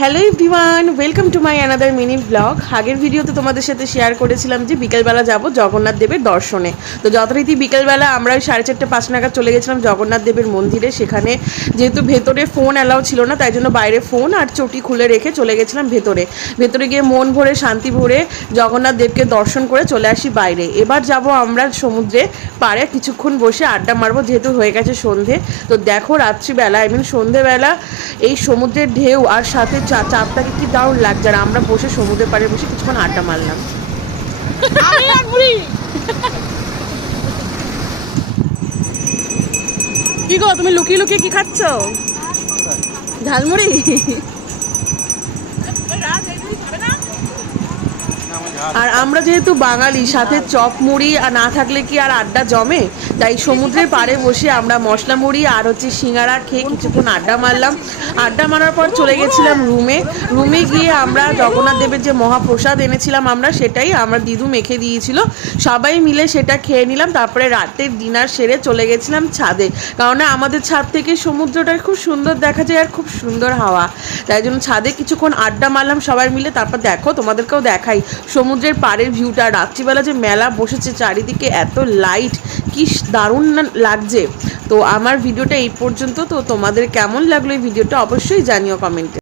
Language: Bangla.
Hello everyone, welcome to my another mini blog. আগের ভিডিওতে তোমাদের সাথে শেয়ার করেছিলাম যে বিকেলবেলা যাব জগন্নাথ দেবের দর্শনে। তো যথারীতি বিকেলবেলা আমরা ওই 4:30-5 নাগাদ চলে গেছিলাম জগন্নাথ দেবের মন্দিরে। সেখানে যেহেতু ভেতরে ফোন অ্যালাউ ছিল না, তাই জন্য বাইরে ফোন আর চটি খুলে রেখে চলে গেছিলাম ভেতরে গিয়ে মন ভরে শান্তি ভরে জগন্নাথ দেবকে দর্শন করে চলে আসি বাইরে। এবার যাব আমরা সমুদ্রে পাড়ে কিছুক্ষণ বসে আড্ডা মারবো, যেহেতু হয়ে গেছে সন্ধে। তো দেখো রাত্রিবেলা সন্ধেবেলা এই সমুদ্রের ঢেউ আর সাথে চাঁদটাকে কি দারুণ লাগছে। আর আমরা বসে সমুদ্রের পাড়ে বসে কিছুক্ষণ আড্ডা মারলাম। কি গো, তুমি লুকিয়ে লুকিয়ে কি খাচ্ছ? ঝালমুড়ি? আর আমরা যেহেতু বাঙালি, সাথে চপ মুড়ি আর না থাকলে কি আর আড্ডা জমে? তাই সমুদ্রের পাড়ে বসে আমরা মশলা মুড়ি আর সিঙ্গারা খেয়ে কিছুক্ষণ আড্ডা মারলাম। আড্ডা মারার পর চলে গেছিলাম রুমে গিয়ে আমরা জগন্নাথ দেবের যে মহাপ্রসাদ এনেছিলাম সেটাই আমরা দিদু মেখে দিয়েছিল, সবাই মিলে সেটা খেয়ে নিলাম। তারপরে রাতের ডিনার সেরে চলে গেছিলাম ছাদে, কারণ আমাদের ছাদ থেকে সমুদ্রটা খুব সুন্দর দেখা যায় আর খুব সুন্দর হাওয়া। তাই জন্য ছাদে কিছুক্ষণ আড্ডা মারলাম সবাই মিলে। তারপর দেখো তোমাদেরকেও দেখাই সমুদ্রের পাড়ের ভিউটা। রাত্রিবেলা যে মেলা বসেছে, চারিদিকে এত লাইট, কি দারুণ লাগছে। তো আমার ভিডিওটা এই পর্যন্ত। তো তোমাদের কেমন লাগলো এই ভিডিওটা অবশ্যই জানিও কমেন্টে।